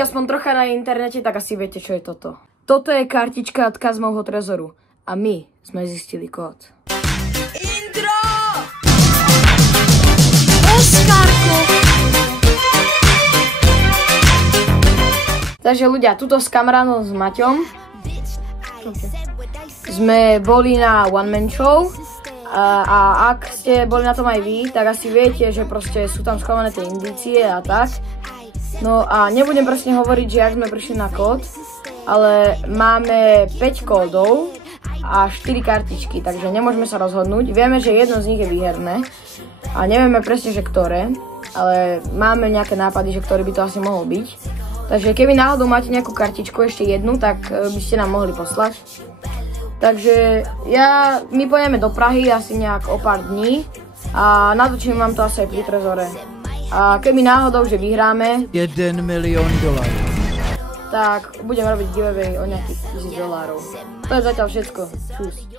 ste aspoň trocha na internete, tak asi viete, čo je toto. Toto je kartička od Kazmovho trezoru. A my sme zistili kód. Intro! Oskarko! Takže ľudia, tuto s kamaránom s Maťom sme boli na one man show. A ak ste boli na tom aj vy, tak asi viete, že proste sú tam schované tie indície a tak. No a nebudem presne hovoriť, že jak sme prišli na kód, ale máme 5 kódov a 4 kartičky, takže nemôžeme sa rozhodnúť. Vieme, že jedno z nich je výherné a nevieme presne, že ktoré, ale máme nejaké nápady, že ktorý by to asi mohol byť. Takže keby náhodou máte nejakú kartičku, ešte jednu, tak by ste nám mohli poslať. Takže my pôjdeme do Prahy asi nejak o pár dní a natočím vám to asi aj pri trezore. A keby náhodou, že vyhráme $1 milión, tak budem robiť giveaway o nejakých $1000. To je zatiaľ všetko. Čus.